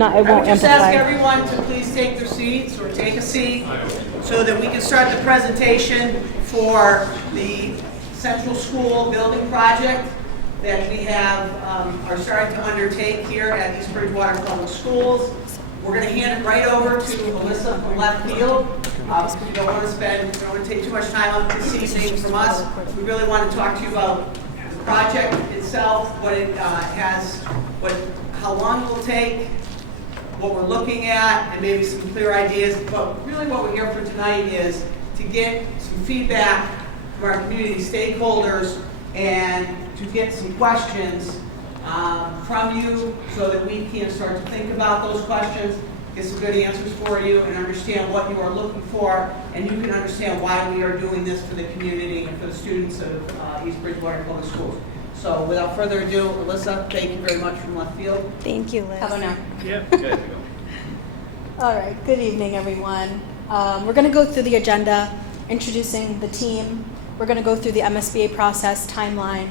not, it I would won't just ask amplify. everyone to please take their seats or take a seat so that we can start the presentation for the Central School building project that we have, are starting to undertake here at East Bridgewater Public Schools. We're going to hand it right over to Alyssa from left field. We don't want to take too much time up this evening from us. We really want to talk to you about the project itself, what it has, how long it will take, what we're looking at, and maybe some clear ideas. But really what we're here for tonight is to get some feedback from our community stakeholders and to get some questions from you so that we can start to think about those questions, get some good answers for you, and understand what you are looking for, and you can understand why we are doing this for the community and for the students of East Bridgewater Public Schools. So without further ado, Alyssa, thank you very much from left field. Thank you, Liz. How about now? Yeah, good. All right, good evening, everyone. We're going to go through the agenda, introducing the team. We're going to go through the MSBA process timeline.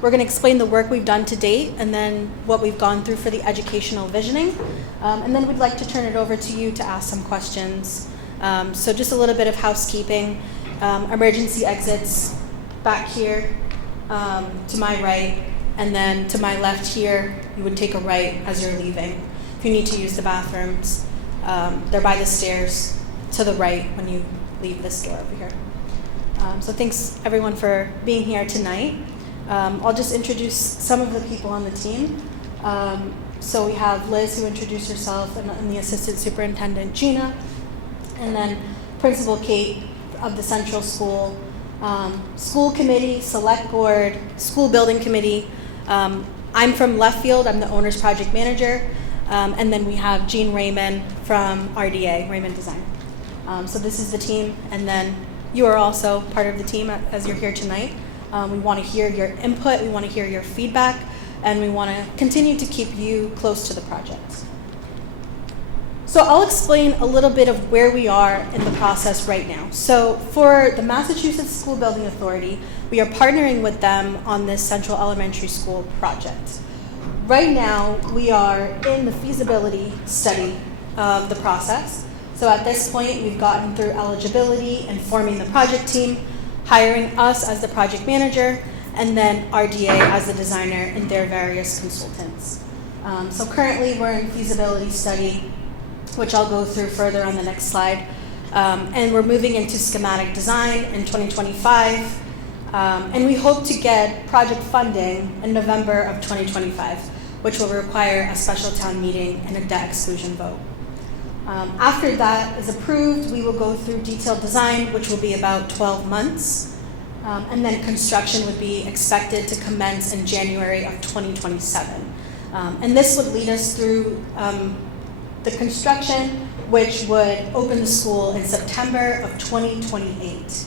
We're going to explain the work we've done to date and then what we've gone through for the educational visioning. And then we'd like to turn it over to you to ask some questions. So just a little bit of housekeeping. Emergency exits back here to my right, and then to my left here, you would take a right as you're leaving. If you need to use the bathrooms, they're by the stairs to the right when you leave this door over here. So thanks everyone for being here tonight. I'll just introduce some of the people on the team. So we have Liz, who introduced herself, and the assistant superintendent, Gina, and then Principal Kate of the Central School, School Committee, Select Board, School Building Committee. I'm from left field, I'm the owner's project manager, and then we have Jean Raymond from RDA, Raymond Design. So this is the team, and then you are also part of the team as you're here tonight. We want to hear your input, we want to hear your feedback, and we want to continue to keep you close to the project. So I'll explain a little bit of where we are in the process right now. So for the Massachusetts School Building Authority, we are partnering with them on this Central Elementary School project. Right now, we are in the feasibility study of the process. So at this point, we've gotten through eligibility and forming the project team, hiring us as the project manager, and then RDA as the designer and their various consultants. So currently we're in feasibility study, which I'll go through further on the next slide. And we're moving into schematic design in 2025. And we hope to get project funding in November of 2025, which will require a special town meeting and a debt exclusion vote. After that is approved, we will go through detailed design, which will be about 12 months. And then construction would be expected to commence in January of 2027. And this would lead us through the construction, which would open the school in September of 2028.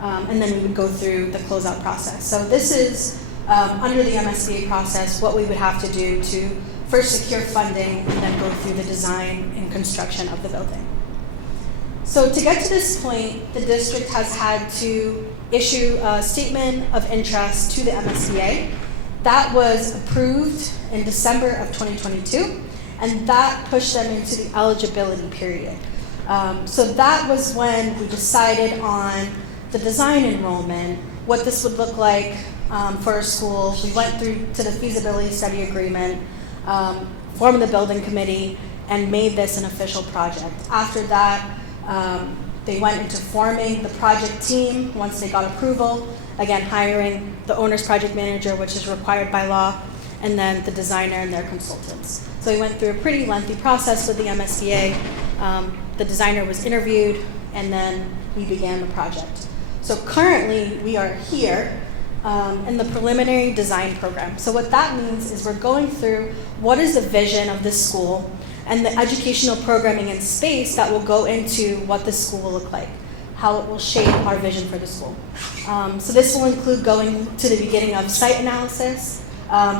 And then we would go through the closeout process. So this is, under the MSBA process, what we would have to do to first secure funding and then go through the design and construction of the building. So to get to this point, the district has had to issue a statement of interest to the MSBA. That was approved in December of 2022, and that pushed them into the eligibility period. So that was when we decided on the design enrollment, what this would look like for a school. We went through to the feasibility study agreement, formed the building committee, and made this an official project. After that, they went into forming the project team once they got approval, again hiring the owner's project manager, which is required by law, and then the designer and their consultants. So we went through a pretty lengthy process with the MSBA. The designer was interviewed, and then we began the project. So currently we are here in the preliminary design program. So what that means is we're going through what is the vision of this school and the educational programming and space that will go into what the school will look like, how it will shape our vision for the school. So this will include going to the beginning of site analysis,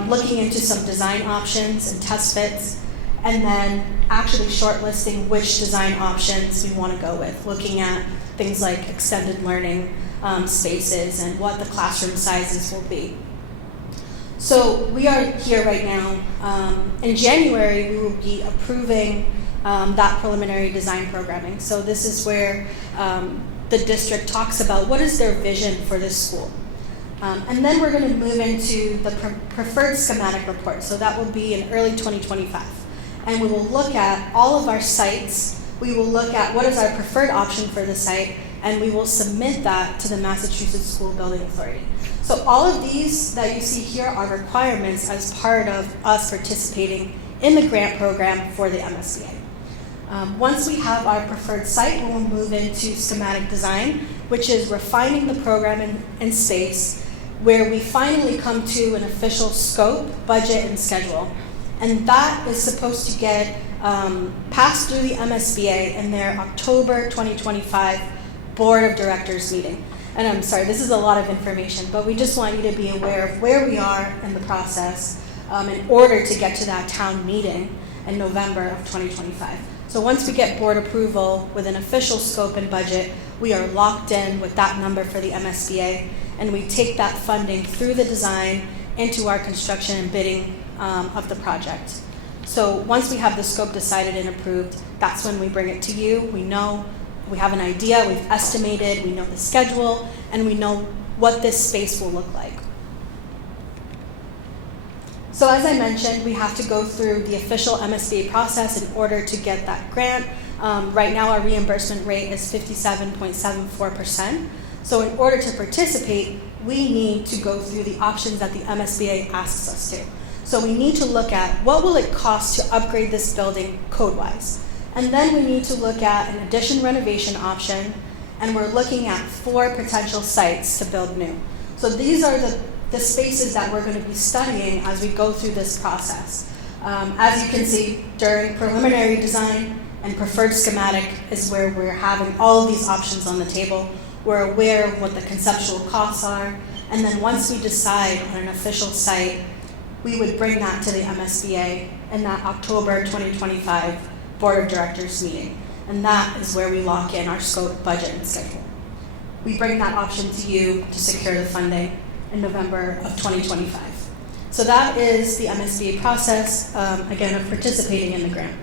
looking into some design options and test fits, and then actually shortlisting which design options we want to go with, looking at things like extended learning spaces and what the classroom sizes will be. So we are here right now. In January, we will be approving that preliminary design programming. So this is where the district talks about what is their vision for this school. And then we're going to move into the preferred schematic report. So that will be in early 2025. And we will look at all of our sites. We will look at what is our preferred option for the site, and we will submit that to the Massachusetts School Building Authority. So all of these that you see here are requirements as part of us participating in the grant program for the MSBA. Once we have our preferred site, we will move into schematic design, which is refining the program in space, where we finally come to an official scope, budget, and schedule. And that is supposed to get passed through the MSBA in their October 2025 Board of Directors meeting. And I'm sorry, this is a lot of information, but we just want you to be aware of where we are in the process in order to get to that town meeting in November of 2025. So once we get board approval with an official scope and budget, we are locked in with that number for the MSBA, and we take that funding through the design into our construction and bidding of the project. So once we have the scope decided and approved, that's when we bring it to you. We know, we have an idea, we've estimated, we know the schedule, and we know what this space will look like. So as I mentioned, we have to go through the official MSBA process in order to get that grant. Right now our reimbursement rate is 57.74%. So in order to participate, we need to go through the options that the MSBA asks us to. So we need to look at what will it cost to upgrade this building code-wise. And then we need to look at an addition renovation option, and we're looking at 4 potential sites to build new. So these are the spaces that we're going to be studying as we go through this process. As you can see, during preliminary design and preferred schematic is where we're having all of these options on the table. We're aware of what the conceptual costs are, and then once we decide on an official site, we would bring that to the MSBA in that October 2025 Board of Directors meeting. And that is where we lock in our scope, budget, and schedule. We bring that option to you to secure the funding in November of 2025. So that is the MSBA process, again, of participating in the grant.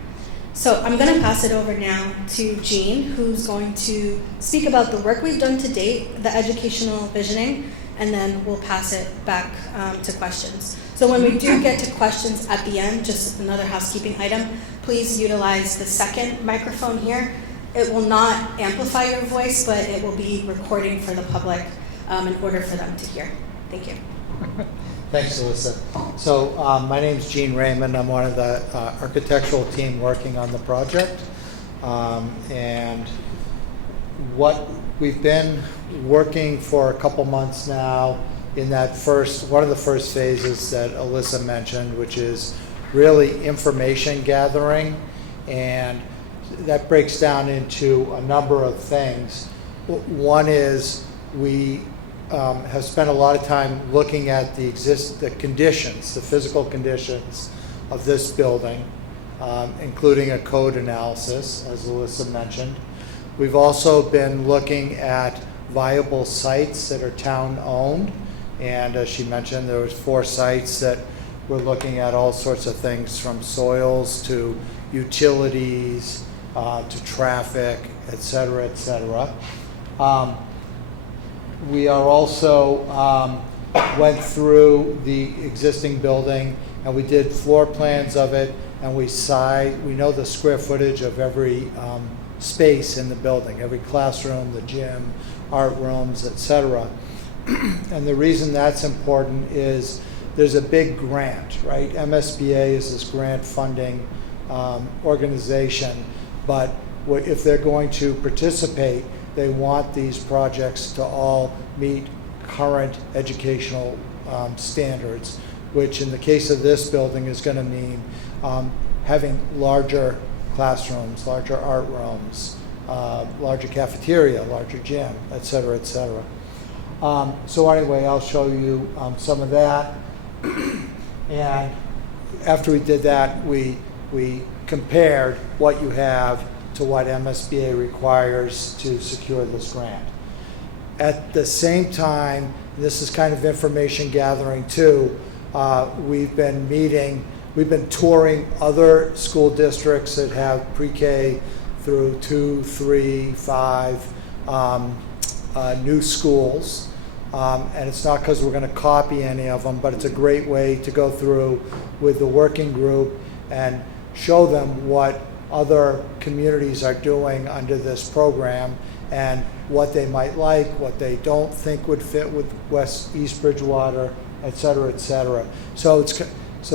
So I'm going to pass it over now to Jean, who's going to speak about the work we've done to date, the educational visioning, and then we'll pass it back to questions. So when we do get to questions at the end, just another housekeeping item, please utilize the second microphone here. It will not amplify your voice, but it will be recording for the public in order for them to hear. Thank you. Thanks, Alyssa. So my name is Gene Raymond. I'm one of the architectural team working on the project. And what we've been working for a couple months now in that one of the first phases that Alyssa mentioned, which is really information gathering. And that breaks down into a number of things. One is we have spent a lot of time looking at the conditions, the physical conditions of this building, including a code analysis, as Alyssa mentioned. We've also been looking at viable sites that are town-owned, and as she mentioned, there was 4 sites that we're looking at all sorts of things from soils to utilities to traffic, et cetera, et cetera. We are also went through the existing building and we did floor plans of it, and we know the square footage of every space in the building, every classroom, the gym, art rooms, etc. And the reason that's important is there's a big grant, right? MSBA is this grant funding organization, but if they're going to participate, they want these projects to all meet current educational standards, which in the case of this building is going to mean having larger classrooms, larger art rooms, larger cafeteria, larger gym, et cetera, et cetera. So anyway, I'll show you some of that. And after we did that, we compared what you have to what MSBA requires to secure this grant. At the same time, this is kind of information gathering too, we've been touring other school districts that have pre-K through 2, 3, 5 new schools. And it's not because we're going to copy any of them, but it's a great way to go through with the working group and show them what other communities are doing under this program and what they might like, what they don't think would fit with East Bridgewater, et cetera, et cetera. So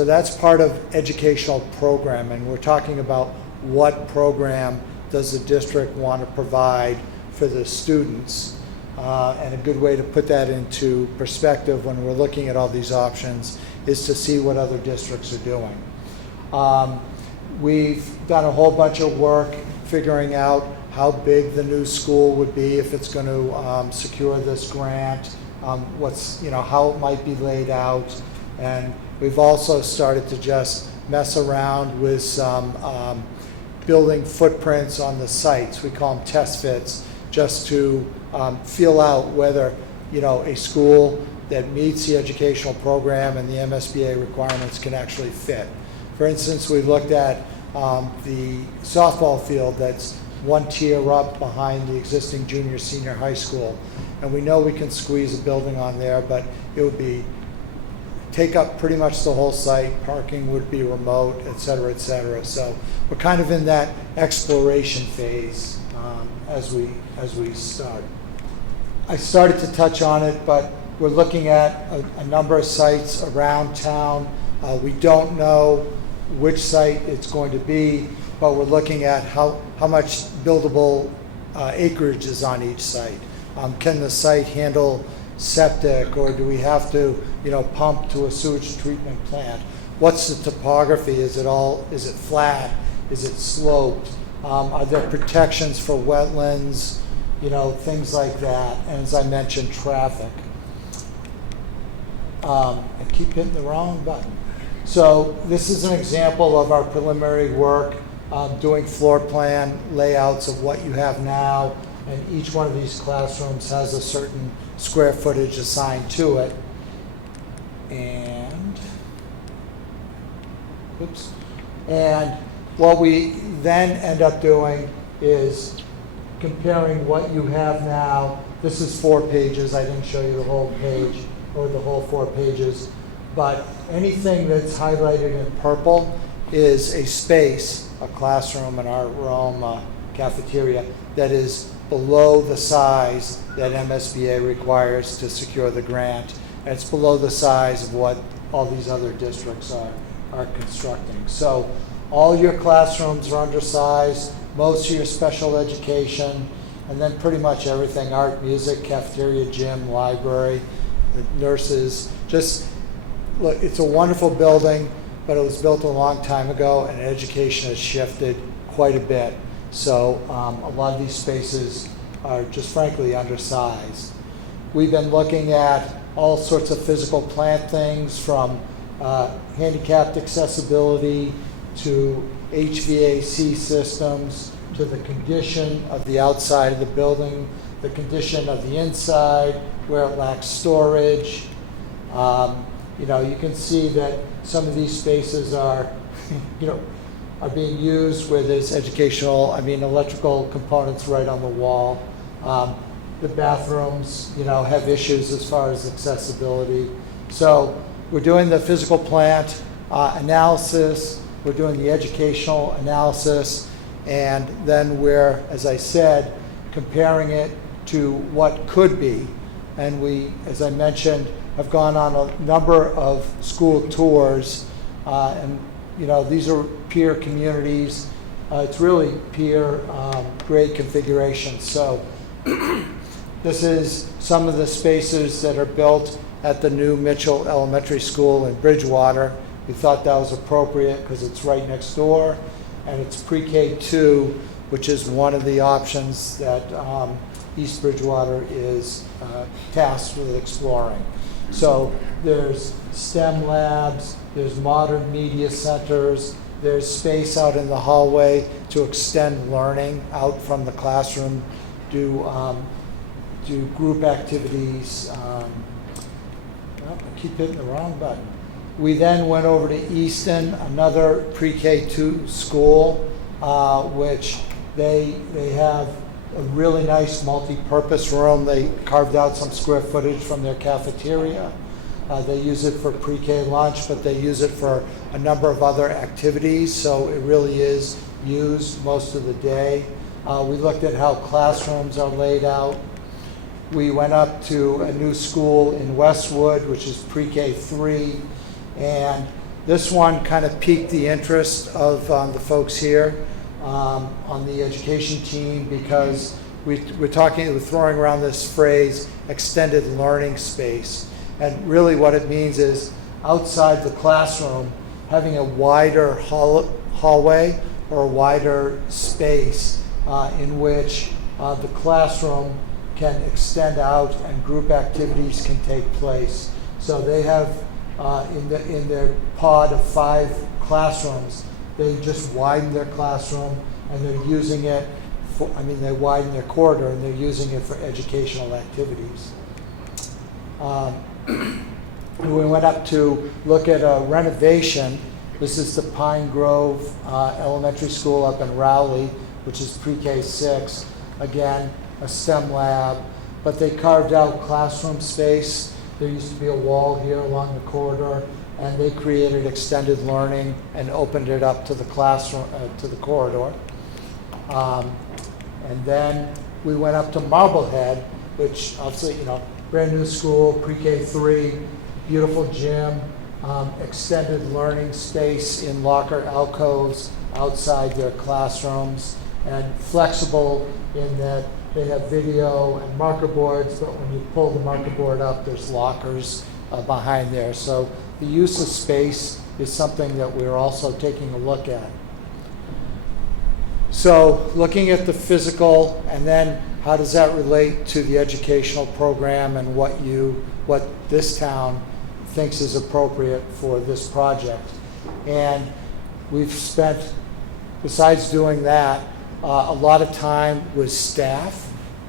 that's part of educational programming. We're talking about what program does the district want to provide for the students. And a good way to put that into perspective when we're looking at all these options is to see what other districts are doing. We've done a whole bunch of work figuring out how big the new school would be if it's going to secure this grant, how it might be laid out. And we've also started to just mess around with some building footprints on the sites. We call them test fits, just to feel out whether a school that meets the educational program and the MSBA requirements can actually fit. For instance, we looked at the softball field that's one tier up behind the existing junior senior high school, and we know we can squeeze a building on there, but it would take up pretty much the whole site. Parking would be remote, et cetera, et cetera. So we're kind of in that exploration phase as we start. I started to touch on it, but we're looking at a number of sites around town. We don't know which site it's going to be, but we're looking at how much buildable acreage is on each site. Can the site handle septic, or do we have to pump to a sewage treatment plant? What's the topography? Is it flat? Is it sloped? Are there protections for wetlands? Things like that. And as I mentioned, traffic. I keep hitting the wrong button. So this is an example of our preliminary work, doing floor plan layouts of what you have now, and each one of these classrooms has a certain square footage assigned to it. And what we then end up doing is comparing what you have now. This is 4 pages. I didn't show you the whole page or the whole 4 pages, but anything that's highlighted in purple is a space, a classroom in our realm, cafeteria, that is below the size that MSBA requires to secure the grant, and it's below the size of what all these other districts are constructing. So all your classrooms are undersized, most of your special education, and then pretty much everything: art, music, cafeteria, gym, library, the nurses. Just look, it's a wonderful building, but it was built a long time ago, and education has shifted quite a bit. So a lot of these spaces are just frankly undersized. We've been looking at all sorts of physical plant things, from handicapped accessibility to HVAC systems, to the condition of the outside of the building, the condition of the inside, where it lacks storage. You can see that some of these spaces are, are being used where there's electrical components right on the wall. The bathrooms, have issues as far as accessibility. So we're doing the physical plant analysis, we're doing the educational analysis, and then we're, as I said, comparing it to what could be. And we, as I mentioned, have gone on a number of school tours, and these are peer communities. It's really peer grade configuration. So this is some of the spaces that are built at the new Mitchell Elementary School in Bridgewater. We thought that was appropriate because it's right next door, and it's pre-K 2, which is one of the options that East Bridgewater is tasked with exploring. So there's STEM labs, there's modern media centers, there's space out in the hallway to extend learning out from the classroom, do group activities. I keep hitting the wrong button. We then went over to Easton, another pre-K2 school, which they have a really nice multi-purpose room. They carved out some square footage from their cafeteria. They use it for pre-K lunch, but they use it for a number of other activities, so it really is used most of the day. We looked at how classrooms are laid out. We went up to a new school in Westwood, which is pre-K3, and this one kind of piqued the interest of the folks here on the education team, because we're throwing around this phrase, extended learning space. And really what it means is outside the classroom, having a wider hallway or a wider space in which the classroom can extend out and group activities can take place. So they have in their pod of 5 classrooms, they just widen their classroom and they're using it for, they widen their corridor and they're using it for educational activities. We went up to look at a renovation. This is the Pine Grove Elementary School up in Rowley, which is pre-K6. Again, a STEM lab, but they carved out classroom space. There used to be a wall here along the corridor, and they created extended learning and opened it up to the classroom, to the corridor. And then we went up to Marblehead, which obviously, brand new school, pre-K3, beautiful gym, extended learning space in locker alcoves outside their classrooms, and flexible in that they have video and marker boards, but when you pull the marker board up, there's lockers behind there. So the use of space is something that we're also taking a look at. So looking at the physical, and then how does that relate to the educational program and what this town thinks is appropriate for this project. And we've spent, besides doing that, a lot of time with staff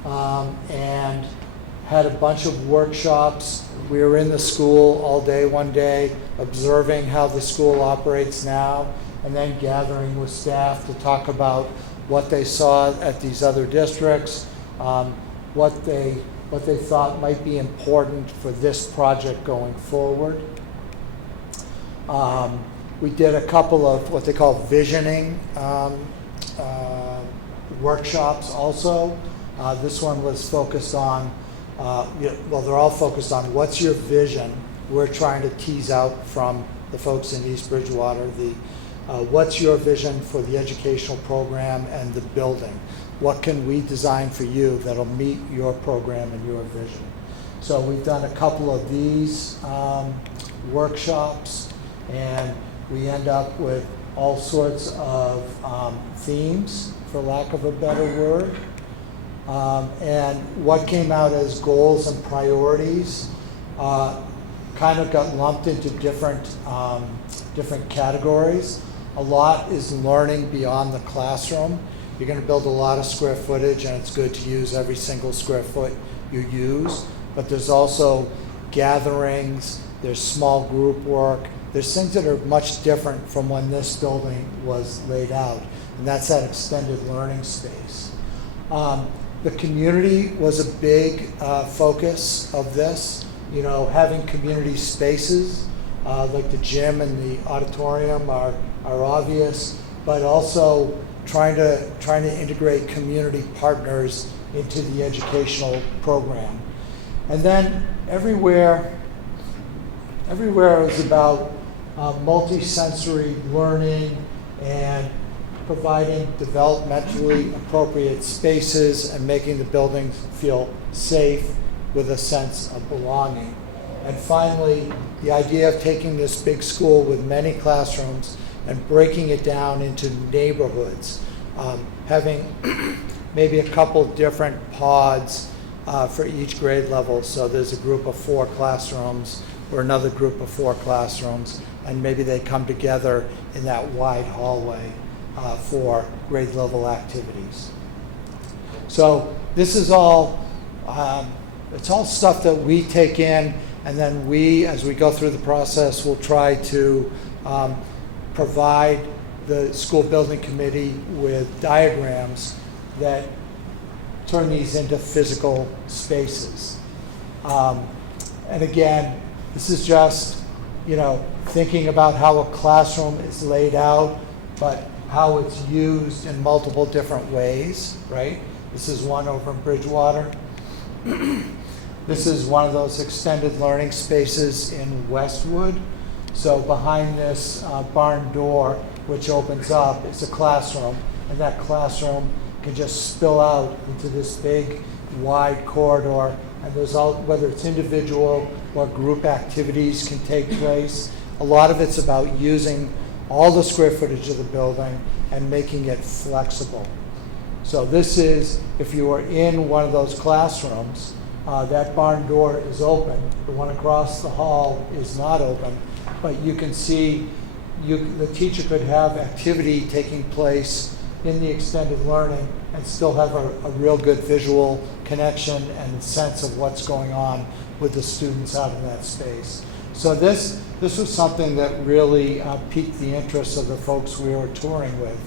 and had a bunch of workshops. We were in the school all day one day, observing how the school operates now, and then gathering with staff to talk about what they saw at these other districts, what they thought might be important for this project going forward. We did a couple of what they call visioning workshops also. This one was focused on, they're all focused on what's your vision. We're trying to tease out from the folks in East Bridgewater what's your vision for the educational program and the building? What can we design for you that'll meet your program and your vision? So we've done a couple of these workshops, and we end up with all sorts of themes, for lack of a better word. And what came out as goals and priorities kind of got lumped into different categories. A lot is learning beyond the classroom. You're going to build a lot of square footage, and it's good to use every single square foot you use. But there's also gatherings, there's small group work, there's things that are much different from when this building was laid out, and that's that extended learning space. The community was a big focus of this. Having community spaces like the gym and the auditorium are obvious, but also trying to integrate community partners into the educational program. And then everywhere is about multi-sensory learning and providing developmentally appropriate spaces and making the buildings feel safe with a sense of belonging. And finally, the idea of taking this big school with many classrooms and breaking it down into neighborhoods, having maybe a couple different pods for each grade level. So there's a group of 4 classrooms or another group of 4 classrooms, and maybe they come together in that wide hallway for grade level activities. So this is all, it's all stuff that we take in And then we, as we go through the process, will try to provide the school building committee with diagrams that turn these into physical spaces. And again, this is just, thinking about how a classroom is laid out, but how it's used in multiple different ways, right? This is one over in Bridgewater. This is one of those extended learning spaces in Westwood. So behind this barn door, which opens up, is a classroom, and that classroom can just spill out into this big, wide corridor, and there's whether it's individual or group activities can take place. A lot of it's about using all the square footage of the building and making it flexible. So this is, if you are in one of those classrooms, that barn door is open. The one across the hall is not open, but you can see the teacher could have activity taking place in the extended learning and still have a real good visual connection and sense of what's going on with the students out in that space. So this was something that really piqued the interest of the folks we were touring with.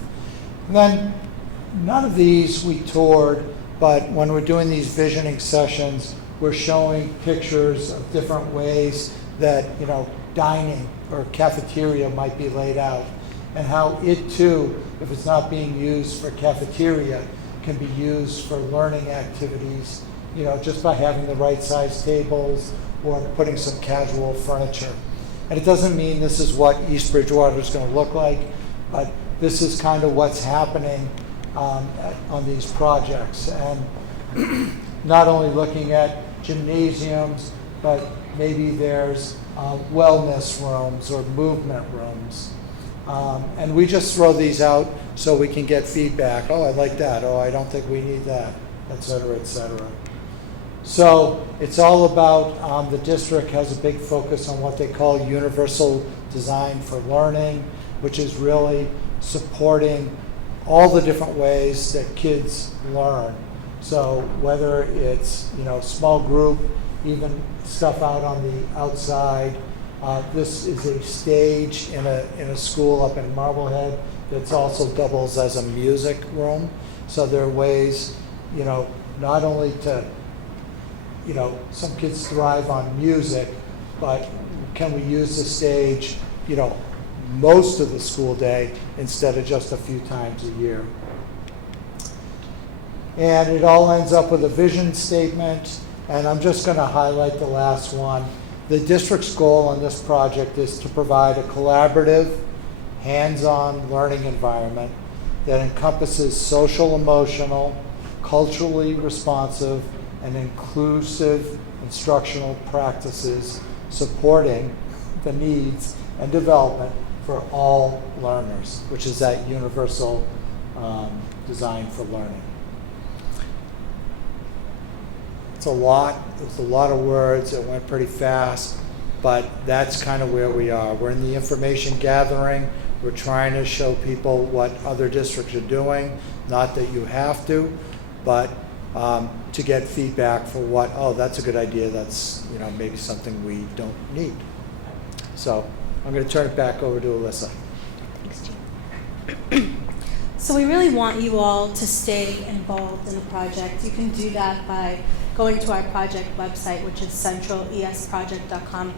And then none of these we toured, but when we're doing these visioning sessions, we're showing pictures of different ways that, dining or cafeteria might be laid out, and how it too, if it's not being used for cafeteria, can be used for learning activities, just by having the right size tables or putting some casual furniture. And it doesn't mean this is what East Bridgewater is going to look like, but this is kind of what's happening on these projects. And not only looking at gymnasiums, but maybe there's wellness rooms or movement rooms. And we just throw these out so we can get feedback. Oh, I like that. Oh, I don't think we need that, et cetera, et cetera. So it's all about, the district has a big focus on what they call universal design for learning, which is really supporting all the different ways that kids learn. So whether it's, small group, even stuff out on the outside. This is a stage in a school up in Marblehead that also doubles as a music room. So there are ways, not only to, some kids thrive on music, but can we use the stage, most of the school day instead of just a few times a year. And it all ends up with a vision statement, and I'm just going to highlight the last one. The district's goal on this project is to provide a collaborative, hands-on learning environment that encompasses social, emotional, culturally responsive, and inclusive instructional practices supporting the needs and development for all learners, which is that universal design for learning. It's a lot of words. It went pretty fast, but that's kind of where we are. We're in the information gathering. We're trying to show people what other districts are doing, not that you have to, but to get feedback for what, oh, that's a good idea. That's, maybe something we don't need. So I'm going to turn it back over to Alyssa. Thanks, Jean. So we really want you all to stay involved in the project. You can do that by going to our project website, which is centralesproject.com.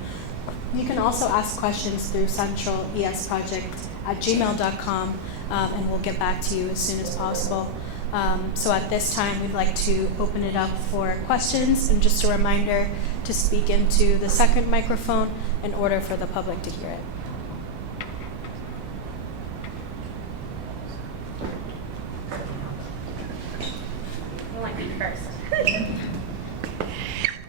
You can also ask questions through centralesproject@gmail.com, and we'll get back to you as soon as possible. So at this time, we'd like to open it up for questions, and just a reminder to speak into the second microphone in order for the public to hear it.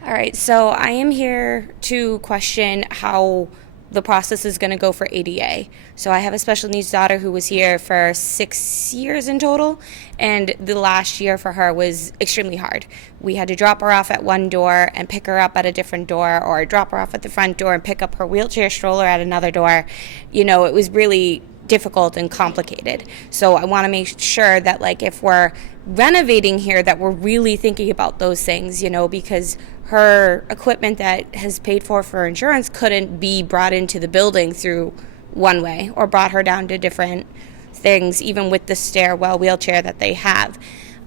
All right, so I am here to question how the process is going to go for ADA. So I have a special needs daughter who was here for 6 years in total, and the last year for her was extremely hard. We had to drop her off at one door and pick her up at a different door, or drop her off at the front door and pick up her wheelchair stroller at another door. It was really difficult and complicated. So I want to make sure that like if we're renovating here that we're really thinking about those things, because her equipment that has paid for insurance couldn't be brought into the building through one way or brought her down to different things, even with the stairwell wheelchair that they have.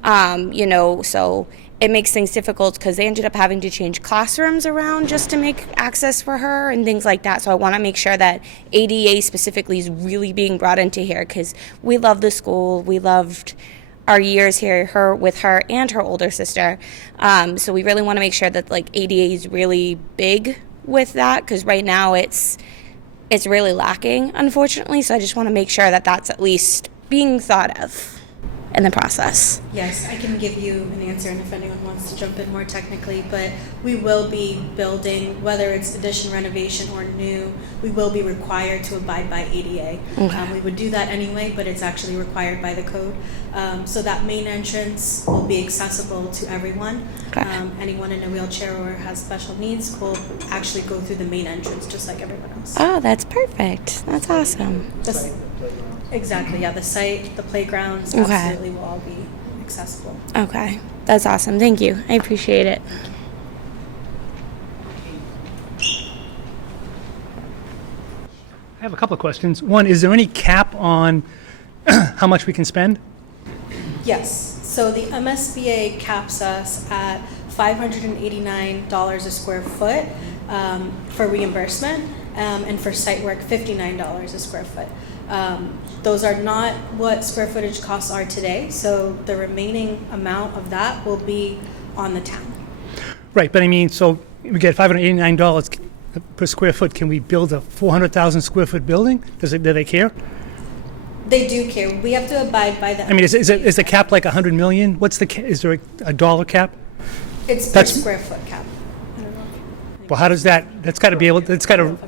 So it makes things difficult because they ended up having to change classrooms around just to make access for her and things like that. So I want to make sure that ADA specifically is really being brought into here because we love the school. We loved our years here, with her and her older sister. So we really want to make sure that like ADA is really big with that because right now it's really lacking, unfortunately. So I just want to make sure that that's at least being thought of in the process. Yes, I can give you an answer, and if anyone wants to jump in more technically, but we will be building, whether it's addition, renovation, or new, we will be required to abide by ADA. Okay. We would do that anyway, but it's actually required by the code. So that main entrance will be accessible to everyone. Okay. Anyone in a wheelchair or has special needs will actually go through the main entrance just like everyone else. Oh, that's perfect. That's awesome. Exactly, yeah, the site, the playgrounds, Okay. absolutely will all be accessible. Okay. That's awesome. Thank you. I appreciate it. I have a couple of questions. One, is there any cap on how much we can spend? Yes, so the MSBA caps us at $589 a square foot for reimbursement, and for site work, $59 a square foot. Those are not what square footage costs are today, so the remaining amount of that will be on the town. Right, but I mean, so we get $589 per square foot. Can we build a 400,000 square foot building? Do they care? They do care. We have to abide by the. I mean, is the cap like 100 million? What's is there a dollar cap? It's per that's- square foot cap. I don't know. Well, how does that's got to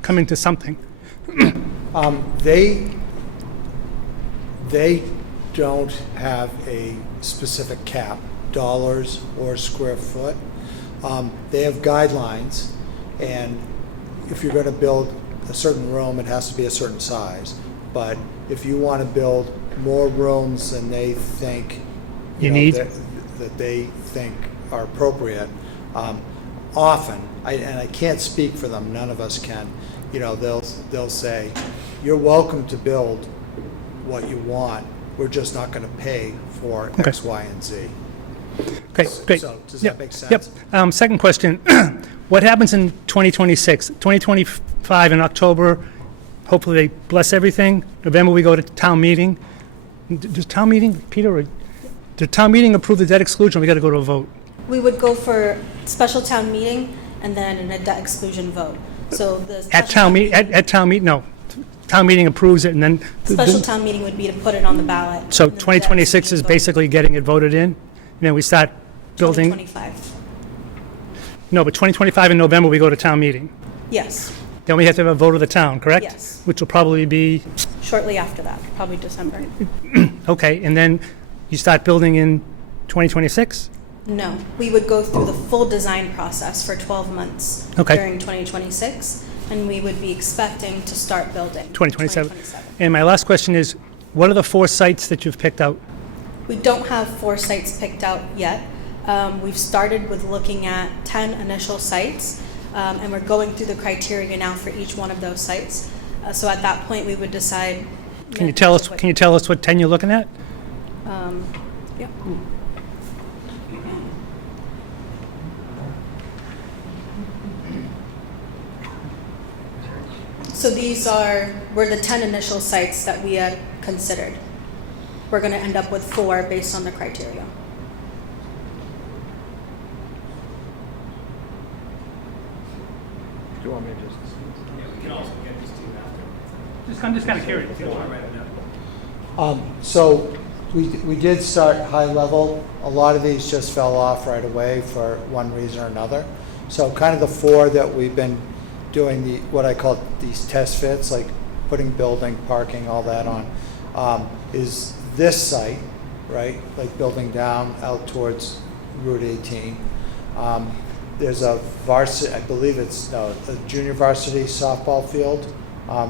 come into something. They don't have a specific cap, dollars or square foot. They have guidelines, and if you're going to build a certain room, it has to be a certain size. But if you want to build more rooms than they think You need? that they think are appropriate, often, and I can't speak for them, none of us can, they'll say, you're welcome to build what you want, we're just not going to pay for Okay. X, Y, and Z. Okay, great. So, does Yep, that make sense? Yep. Second question, what happens in 2026? 2025 in October, hopefully they bless everything. November we go to town meeting. Does town meeting, Peter, or does town meeting approve the debt exclusion, or we got to go to a vote? We would go for special town meeting and then a debt exclusion vote. So the At special town meeting, no. Town meeting approves it, and then... Special town meeting would be to put it on the ballot. So and then the debt 2026 is exclusion vote. basically getting it voted in, and then we start building... 2025. No, but 2025 in November, we go to town meeting. Yes, Then we have to have a vote of the town, correct? Yes. Which will probably be, shortly after that, probably December. okay, and then you start building in 2026? No, we would go through the full design process for 12 months Okay. during 2026, and we would be expecting to start building 2027. And my last question is, what are the 4 sites that you've picked out? We don't have 4 sites picked out yet. We've started with looking at 10 initial sites, and we're going through the criteria now for each one of those sites. So at that point, we would decide. Can you tell us what 10 you're looking at? Yeah. So were the 10 initial sites that we had considered. We're going to end up with 4 based on the criteria. Do you want me to just? I'm just kind of curious. So we did start high level. A lot of these just fell off right away for one reason or another. So kind of the 4 that we've been doing what I call these test fits, like putting building, parking, all that on, is this site, right? Like building down out towards Route 18. There's a varsity, I believe it's a junior varsity softball field,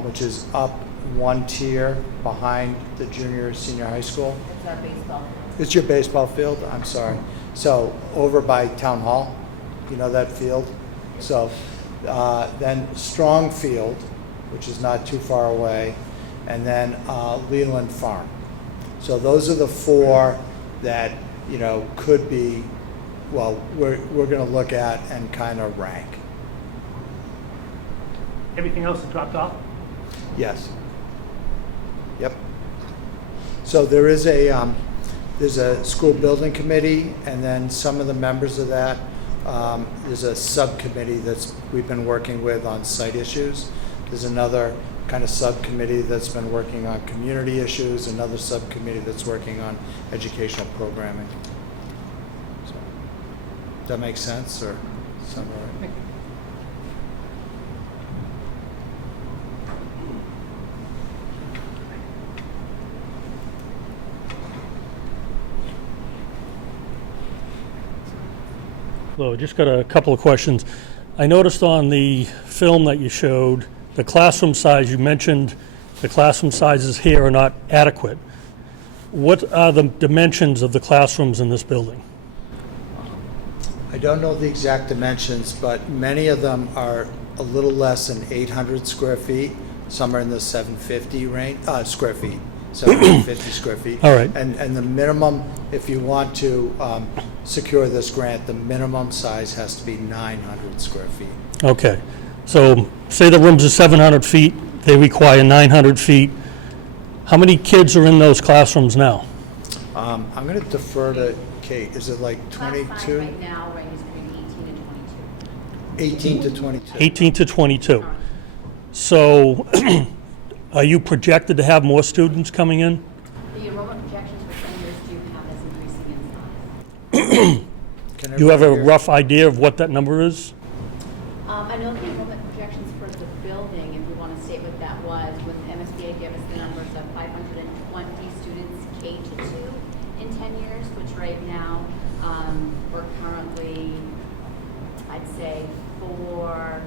which is up one tier behind the junior, senior high school. It's our baseball. It's your baseball field? I'm sorry. So over by Town Hall, you know that field? So then Strong Field, which is not too far away, and then Leland Farm. So those are the four that, you know, could be, well, we're going to look at and kind of rank. Everything else is dropped off? Yes. Yep. So there is there's a school building committee, and then some of the members of that, there's a subcommittee we've been working with on site issues. There's another kind of subcommittee that's been working on community issues, another subcommittee that's working on educational programming. So, does that make sense, or something? Hello, just got a couple of questions. I noticed on the film that you showed, the classroom size, you mentioned the classroom sizes here are not adequate. What are the dimensions of the classrooms in this building? I don't know the exact dimensions, but many of them are a little less than 800 square feet. Some are in the 750 range, square feet, 750 square feet. All right. And the minimum, if you want to secure this grant, the minimum size has to be 900 square feet. Okay, so say the rooms are 700 feet, they require 900 feet. How many kids are in those classrooms now? I'm going to defer to Kate. Is it like Class 22? size right now, right, is going to be 18 and 22. 18 to 22. 18 to 22. So are you projected to have more students coming in? The enrollment projections for 10 years do have us increasing in size. Can Do you have a everybody hear? rough idea of what that number is? I know the enrollment projections for the building, if we want to state what that was, when the MSBA gave us the numbers of 520 students K to 2 in 10 years, which right now, we're currently, I'd say, for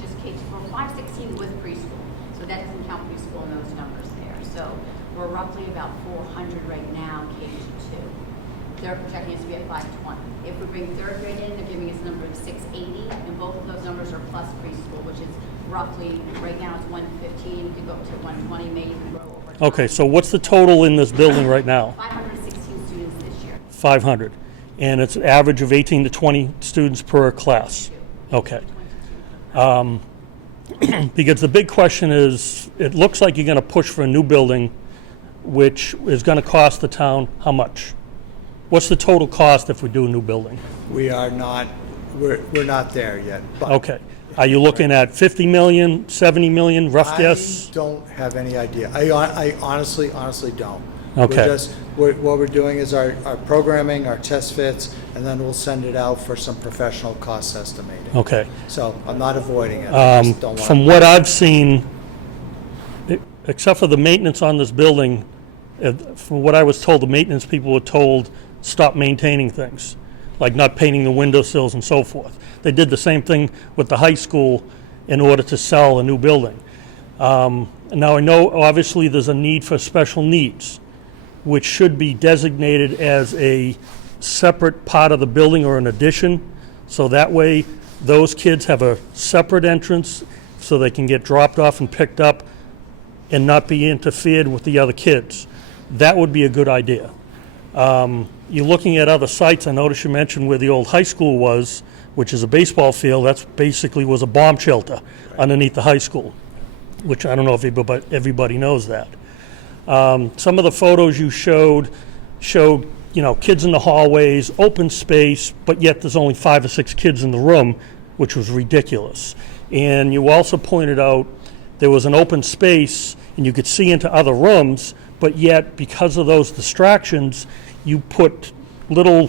just K to 516 with preschool. So that doesn't count preschool in those numbers there. So we're roughly about 400 right now K to 2. They're projecting us to be at 520. If we bring third grade in, they're giving us a number of 680, and both of those numbers are plus preschool, which is roughly, right now it's 115, it could go up to 120, maybe even grow over time. Okay, so what's the total in this building right now? 516 students this year. 500. And it's an average of 18 to 20 students per class? Okay. Because the big question is, it looks like you're going to push for a new building, which is going to cost the town how much? What's the total cost if we do a new building? We are not, we're not there yet. But Okay. Are you looking at 50 million, 70 million, rough guess? I don't have any idea. I honestly don't. Okay. What we're doing is our programming, our test fits, and then we'll send it out for some professional cost estimating. Okay. So I'm not avoiding it. I just don't want. From what I've seen, except for the maintenance on this building, from what I was told, the maintenance people were told, stop maintaining things, like not painting the windowsills and so forth. They did the same thing with the high school in order to sell a new building. Now I know obviously there's a need for special needs, which should be designated as a separate part of the building or an addition, so that way those kids have a separate entrance so they can get dropped off and picked up and not be interfered with the other kids. That would be a good idea. You're looking at other sites. I noticed you mentioned where the old high school was, which is a baseball field. That's basically was a bomb shelter underneath the high school, which I don't know if everybody knows that. Some of the photos you showed, kids in the hallways, open space, but yet there's only 5 or 6 kids in the room, which was ridiculous. And you also pointed out there was an open space and you could see into other rooms, but yet because of those distractions, you put little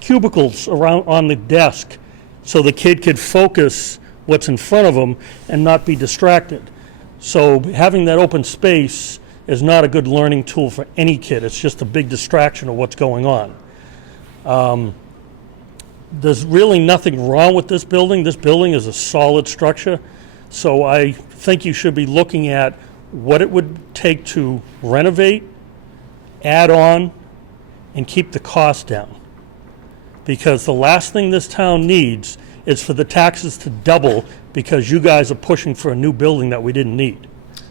cubicles around on the desk so the kid could focus what's in front of them and not be distracted. So having that open space is not a good learning tool for any kid. It's just a big distraction of what's going on. There's really nothing wrong with this building. This building is a solid structure. So I think you should be looking at what it would take to renovate, add on, and keep the cost down. Because the last thing this town needs is for the taxes to double because you guys are pushing for a new building that we didn't need.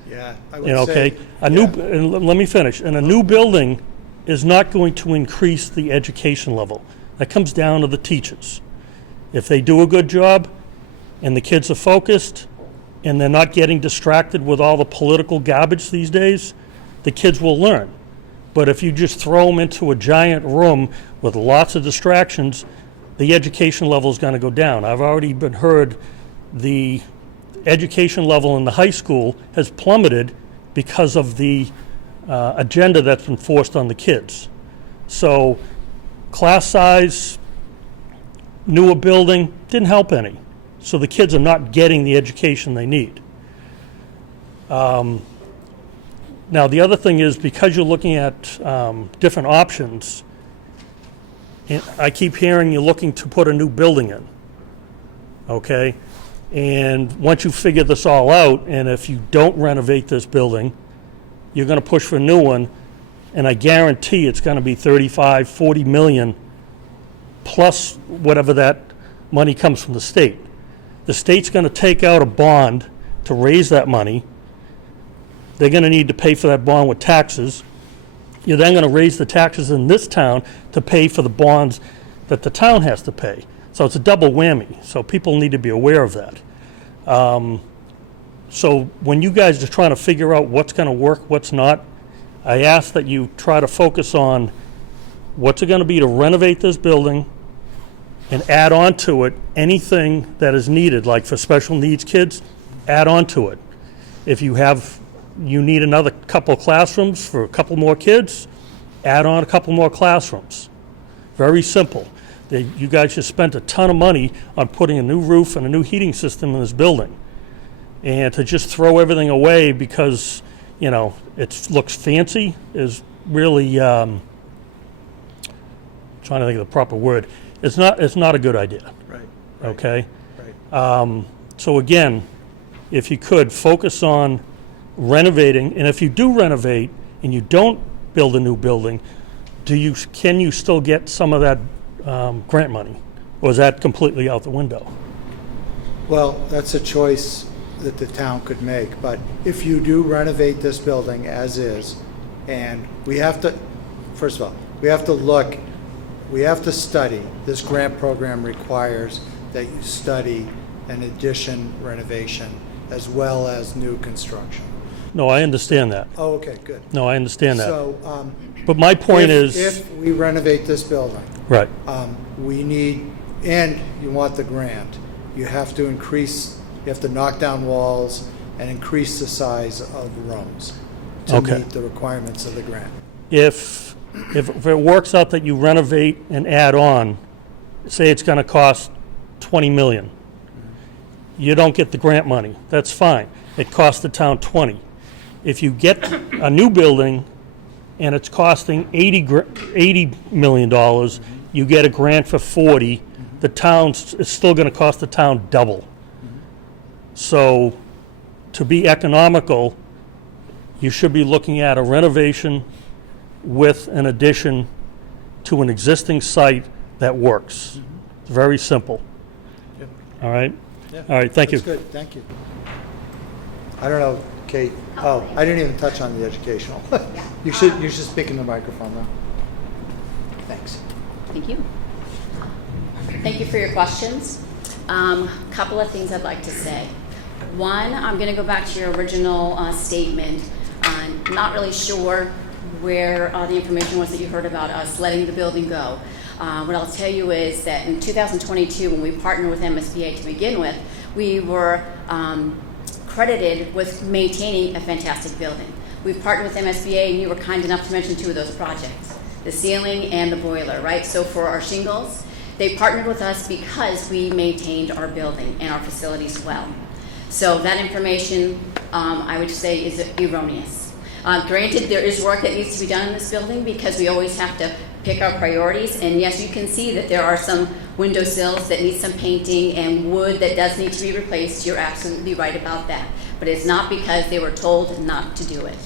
Yeah, I You would know, say. okay? And let me finish. And a new building is not going to increase the education level. That comes down to the teachers. If they do a good job and the kids are focused and they're not getting distracted with all the political garbage these days, the kids will learn. But if you just throw them into a giant room with lots of distractions, the education level is going to go down. I've already been heard the education level in the high school has plummeted because of the agenda that's been forced on the kids. So class size, newer building, didn't help any. So the kids are not getting the education they need. Now, the other thing is, because you're looking at different options, and I keep hearing you're looking to put a new building in, okay? And once you figure this all out, and if you don't renovate this building, you're gonna push for a new one, and I guarantee it's gonna be 35, 40 million, plus whatever that money comes from the state. The state's gonna take out a bond to raise that money. They're going to need to pay for that bond with taxes. You're then going to raise the taxes in this town to pay for the bonds that the town has to pay. So it's a double whammy. So people need to be aware of that. So when you guys are trying to figure out what's going to work, what's not, I ask that you try to focus on what's it going to be to renovate this building and add on to it anything that is needed, like for special needs kids, add on to it. If you need another couple classrooms for a couple more kids, add on a couple more classrooms. Very simple. You guys just spent a ton of money on putting a new roof and a new heating system in this building. And to just throw everything away because, you know, it looks fancy is really, trying to think of the proper word. It's not a good idea. Right. Okay? Right. So again, if you could focus on renovating, and if you do renovate and you don't build a new building, can you still get some of that grant money, or is that completely out the window? Well, that's a choice that the town could make, but if you do renovate this building as is, and we have to, first of all, we have to study, this grant program requires that you study an addition renovation as well as new construction. No, I understand that. Oh, okay, good. No, I understand that. So, But my point is, if we renovate this building, right, we need, and you want the grant, you have to knock down walls and increase the size of rooms to Okay. meet the requirements of the grant. if it works out that you renovate and add on, say it's going to cost 20 million, you don't get the grant money. That's fine. It costs the town 20. If you get a new building and it's costing $80 million, you get a grant for 40, the town's, it's still going to cost the town double. So to be economical, you should be looking at a renovation with an addition to an existing site that works. It's very simple. Yep. All right? Yeah. All right, thank you. That's good, thank you. I don't know, Kate, oh, I didn't even touch on the educational. You should speak in the microphone though. Thanks. Thank you. Thank you for your questions. Couple of things I'd like to say. One, I'm going to go back to your original statement. I'm not really sure where the information was that you heard about us letting the building go. What I'll tell you is that in 2022, when we partnered with MSBA to begin with, we were credited with maintaining a fantastic building. We've partnered with MSBA, and you were kind enough to mention two of those projects, the ceiling and the boiler, right? So for our shingles, they partnered with us because we maintained our building and our facilities well. So that information, I would say, is erroneous. Granted, there is work that needs to be done in this building because we always have to pick our priorities, and yes, you can see that there are some windowsills that need some painting and wood that does need to be replaced. You're absolutely right about that. But it's not because they were told not to do it,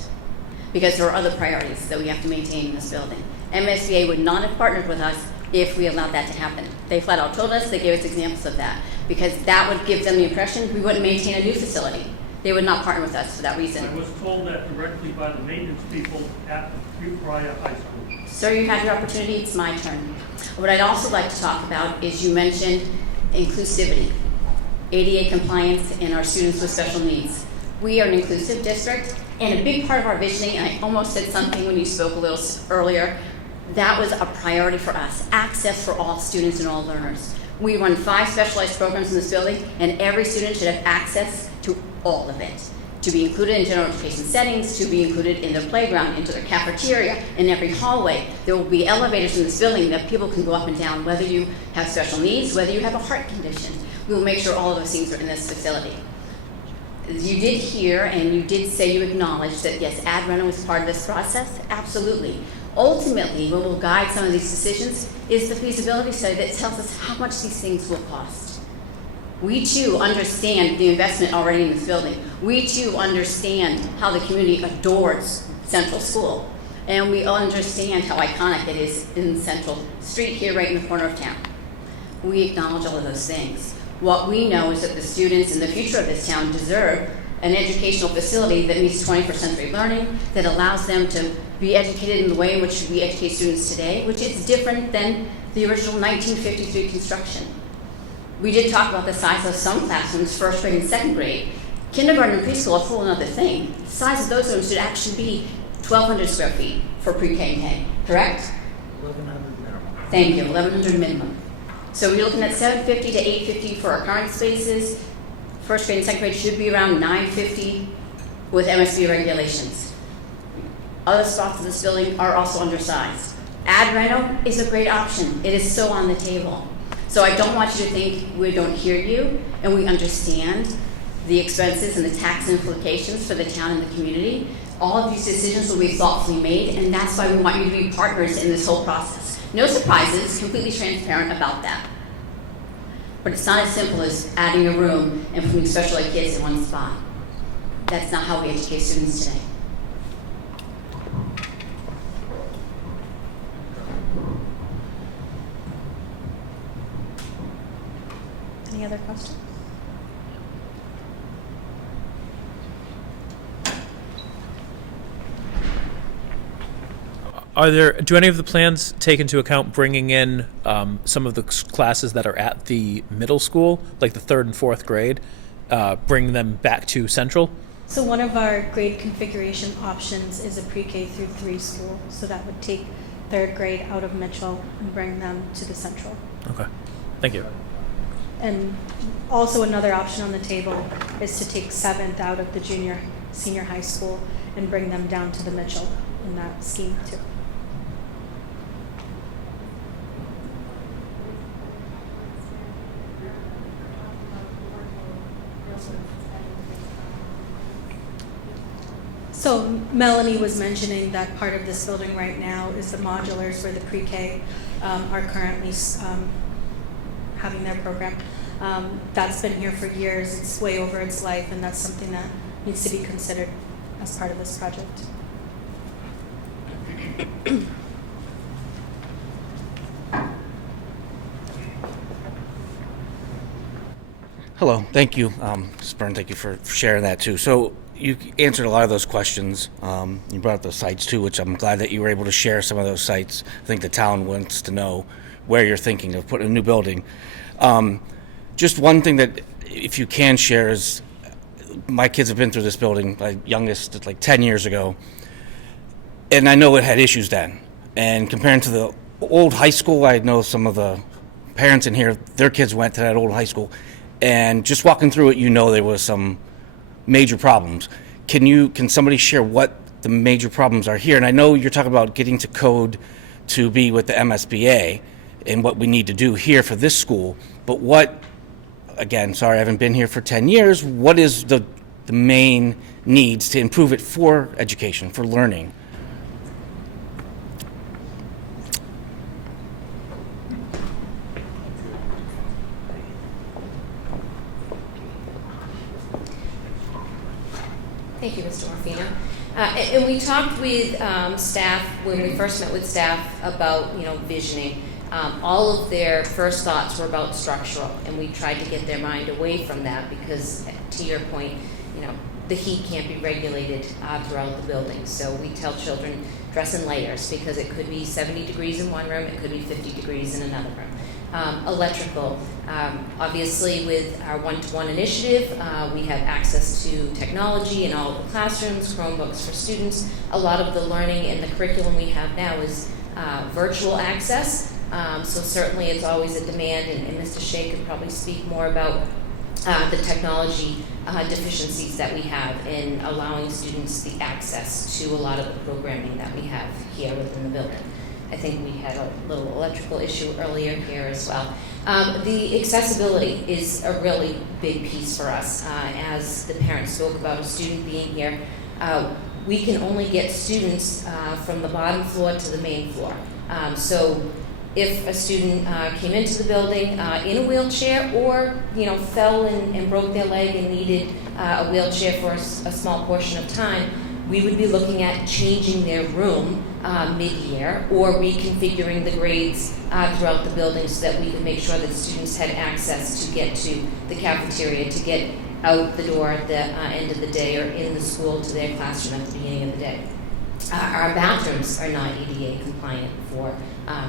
because there are other priorities that we have to maintain in this building. MSBA would not have partnered with us if we allowed that to happen. They flat out told us, they gave us examples of that, because that would give them the impression we wouldn't maintain a new facility. They would not partner with us for that reason. I was told that directly by the maintenance people at Prior High School. Sir, you had your opportunity, it's my turn. What I'd also like to talk about is you mentioned inclusivity, ADA compliance, and our students with special needs. We are an inclusive district, and a big part of our visioning, and I almost said something when you spoke a little earlier, that was a priority for us, access for all students and all learners. We run 5 specialized programs in this building, and every student should have access to all of it. To be included in general education settings, to be included in their playground, into their cafeteria, in every hallway. There will be elevators in this building that people can go up and down, whether you have special needs, whether you have a heart condition. We will make sure all of those things are in this facility. You did hear, and you did say you acknowledged that yes, ad reno was part of this process. Absolutely. Ultimately, what will guide some of these decisions is the feasibility study that tells us how much these things will cost. We too understand the investment already in this building. We too understand how the community adores Central School. And we understand how iconic it is in Central Street here right in the corner of town. We acknowledge all of those things. What we know is that the students in the future of this town deserve an educational facility that meets 21st century learning, that allows them to be educated in the way in which we educate students today, which is different than the original 1953 construction. We did talk about the size of some classrooms, 1st grade and 2nd grade. Kindergarten and preschool are a whole other thing. The size of those rooms should actually be 1,200 square feet for pre-K and K, correct? 1,100 minimum. Thank you, 1,100 minimum. So we're looking at 750 to 850 for our current spaces. 1st grade and 2nd grade should be around 950 with MSB regulations. Other spots of this building are also undersized. Ad reno is a great option. It is so on the table. So I don't want you to think we don't hear you, and we understand the expenses and the tax implications for the town and the community. All of these decisions will be thoughtfully made, and that's why we want you to be partners in this whole process. No surprises, completely transparent about that. But it's not as simple as adding a room and putting special ed kids in one spot. That's not how we educate students today. Any other questions? Do any of the plans take into account bringing in some of the classes that are at the middle school, like the 3rd and 4th grade, bring them back to Central? So one of our grade configuration options is a pre-K through 3 school. So that would take 3rd grade out of Mitchell and bring them to the Central. Okay, thank you. And also another option on the table is to take 7th out of the senior high school and bring them down to the Mitchell in that scheme too. So Melanie was mentioning that part of this building right now is the modulars where the pre-K are currently having their program. That's been here for years. It's way over its life, and that's something that needs to be considered as part of this project. Hello, thank you. Spern, thank you for sharing that too. So you answered a lot of those questions. You brought up those sites too, which I'm glad that you were able to share some of those sites. I think the town wants to know where you're thinking of putting a new building. Just one thing that, if you can share, is my kids have been through this building. My youngest, like 10 years ago, and I know it had issues then. And comparing to the old high school, I know some of the parents in here, their kids went to that old high school, and just walking through it, you know there was some major problems. Can somebody share what the major problems are here? And I know you're talking about getting to code to be with the MSBA and what we need to do here for this school, but what, again, sorry, I haven't been here for 10 years, what is the main needs to improve it for education, for learning? Thank you, Mr. Morfino. And we talked with staff when we first met with staff about, visioning. All of their first thoughts were about structural, and we tried to get their mind away from that because, to your point, the heat can't be regulated throughout the building. So we tell children dress in layers because it could be 70 degrees in one room, it could be 50 degrees in another room. Electrical, obviously with our one-to-one initiative, we have access to technology in all of the classrooms, Chromebooks for students. A lot of the learning and the curriculum we have now is virtual access. So certainly it's always a demand, and Mr. Shea could probably speak more about the technology deficiencies that we have in allowing students the access to a lot of the programming that we have here within the building. I think we had a little electrical issue earlier here as well. The accessibility is a really big piece for us. As the parents spoke about a student being here, we can only get students from the bottom floor to the main floor. So if a student came into the building in a wheelchair or fell and broke their leg and needed a wheelchair for a small portion of time, we would be looking at changing their room mid-year or reconfiguring the grades throughout the building so that we could make sure that students had access to get to the cafeteria, to get out the door at the end of the day or in the school to their classroom at the beginning of the day. Our bathrooms are not ADA compliant for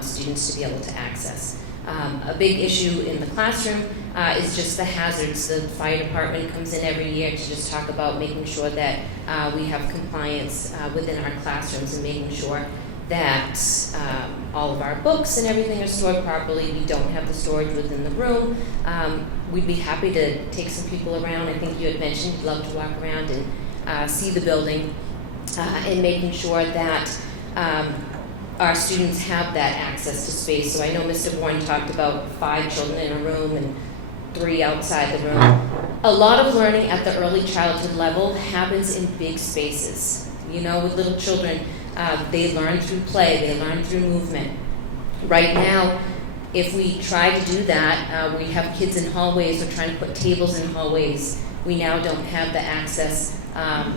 students to be able to access. A big issue in the classroom is just the hazards. The fire department comes in every year to just talk about making sure that we have compliance within our classrooms and making sure that all of our books and everything are stored properly. We don't have the storage within the room. We'd be happy to take some people around. I think you had mentioned you'd love to walk around and see the building and making sure that our students have that access to space. So I know Mr. Bourne talked about 5 children in a room and 3 outside the room. A lot of learning at the early childhood level happens in big spaces. With little children, they learn through play, they learn through movement. Right now, if we try to do that, we have kids in hallways, we're trying to put tables in hallways. We now don't have the access,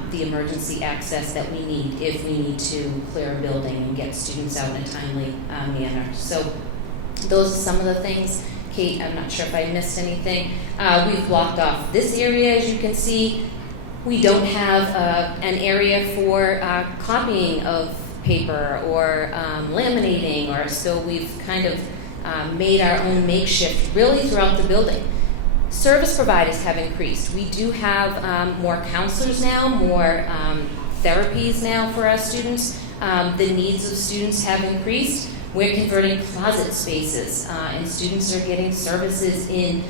the emergency access that we need if we need to clear a building and get students out in a timely manner. So those are some of the things. Kate, I'm not sure if I missed anything. We've blocked off this area, as you can see. We don't have an area for copying of paper or laminating, or so we've kind of made our own makeshift really throughout the building. Service providers have increased. We do have more counselors now, more therapies now for our students. The needs of students have increased. We're converting closet spaces, and students are getting services in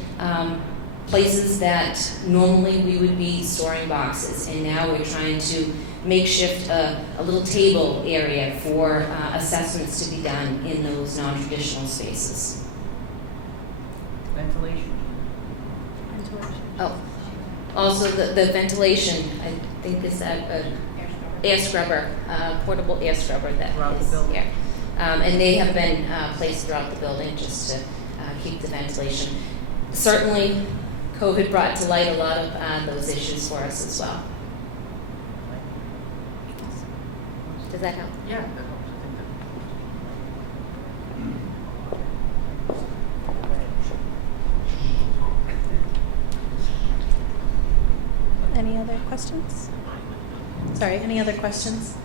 places that normally we would be storing boxes. And now we're trying to makeshift a little table area for assessments to be done in those non-traditional spaces. Ventilation. Oh, also the ventilation, I think is that air scrubber, portable air scrubber that Throughout the is building. here. And they have been placed throughout the building just to keep the ventilation. Certainly, COVID brought to light a lot of those issues for us as well. Does that help? Yeah, that helps. I think Any other questions? Sorry, any other questions?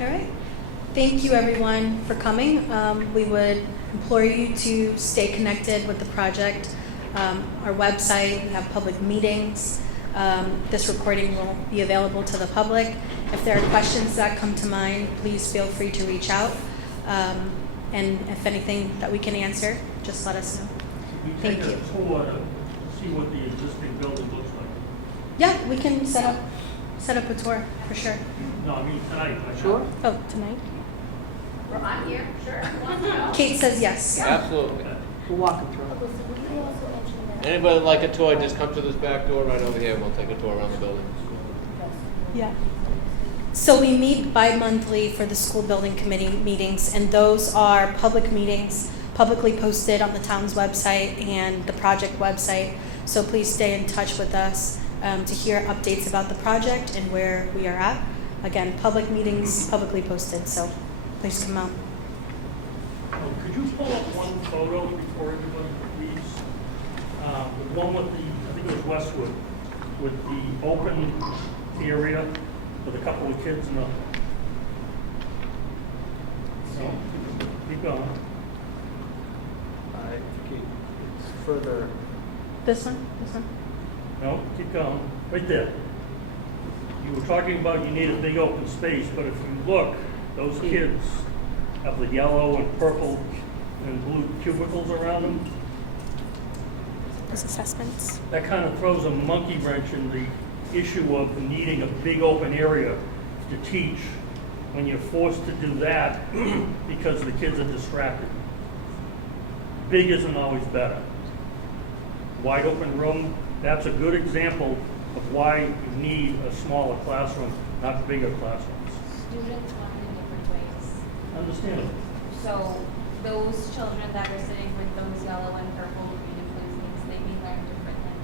All right. Thank you, everyone, for coming. We would implore you to stay connected with the project. Our website, we have public meetings. This recording will be available to the public. If there are questions that come to mind, please feel free to reach out. And if anything that we can answer, just let us know. Thank you. Take a tour to see what the existing building looks like. Yeah, we can set up a tour for sure. No, I mean tonight. Sure. Oh, tonight? Well, I'm here, sure. Who wants to go? Kate says yes. Absolutely. We'll walk them through. Anybody would like a tour, just come to this back door right over here, and we'll take a tour around the building. Yeah. So we meet bi-monthly for the school building committee meetings, and those are public meetings publicly posted on the town's website and the project website. So please stay in touch with us to hear updates about the project and where we are at. Again, public meetings publicly posted, so please come out. Could you pull up one photo before everybody leaves? The one with the, I think it was Westwood, with the open area with a couple of kids in the. No, keep going. I think it's further. This one? This one? No, keep going. Right there. You were talking about you need a big open space, but if you look, those kids have the yellow and purple and blue cubicles around them. Those assessments. That kind of throws a monkey wrench in the issue of needing a big open area to teach when you're forced to do that because the kids are distracted. Big isn't always better. Wide open room, that's a good example of why you need a smaller classroom, not bigger classrooms. Students learn in different ways. Understandable. So those children that are sitting with those yellow and purple reading things, they may learn differently.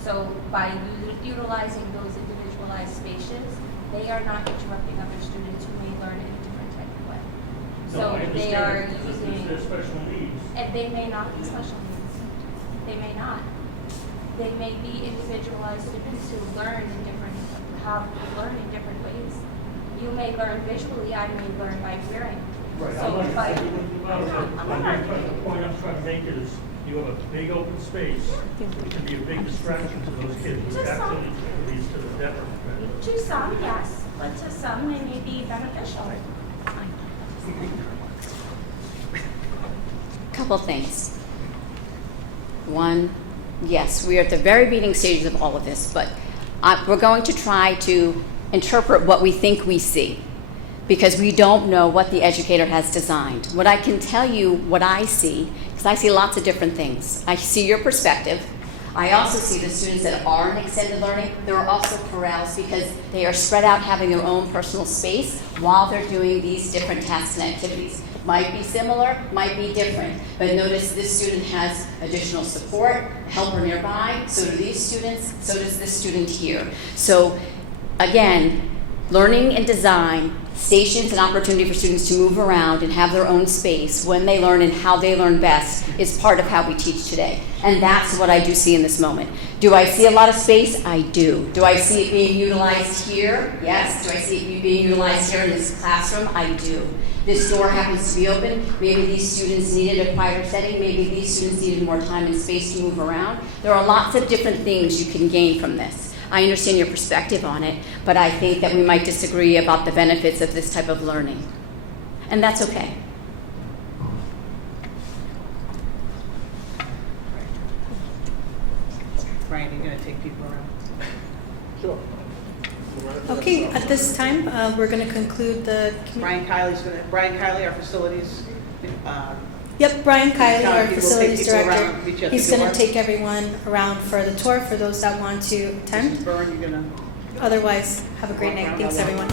So by utilizing those individualized spaces, they are not interrupting other students who may learn in a different type of way. No, So I they are understand because using, there's special needs. and they may not be special needs. They may not. They may be individualized students who learn in different, learn in different ways. You may learn visually, I may learn by hearing. Right, So I'm by- not, the point I'm trying to make is you have a big open space, it can be a big distraction to those kids, which Just some. actually leads to the detriment. To some, yes, but to some, they may be beneficial. Couple things. One, yes, we are at the very beginning stages of all of this, but we're going to try to interpret what we think we see because we don't know what the educator has designed. What I can tell you, what I see, because I see lots of different things. I see your perspective. I also see the students that are in extended learning. There are also corrals because they are spread out having their own personal space while they're doing these different tasks and activities. Might be similar, might be different, but notice this student has additional support, a helper nearby, so do these students, so does this student here. So again, learning and design, stations and opportunity for students to move around and have their own space when they learn and how they learn best is part of how we teach today. And that's what I do see in this moment. Do I see a lot of space? I do. Do I see it being utilized here? Yes. Do I see it being utilized here in this classroom? I do. This door happens to be open. Maybe these students needed a quieter setting. Maybe these students needed more time and space to move around. There are lots of different things you can gain from this. I understand your perspective on it, but I think that we might disagree about the benefits of this type of learning. And that's okay. Brian, you're going to take people around? Sure. Okay, at this time, we're going to conclude the. Brian Kiley, our facilities. Yep, Brian Kiley, Now, our he will take facilities people around, director. meet you at the He's going door. to take everyone around for the tour for those that want to Mrs. attend. Byrne, you're going to. Otherwise, have a great night. Thanks, everyone.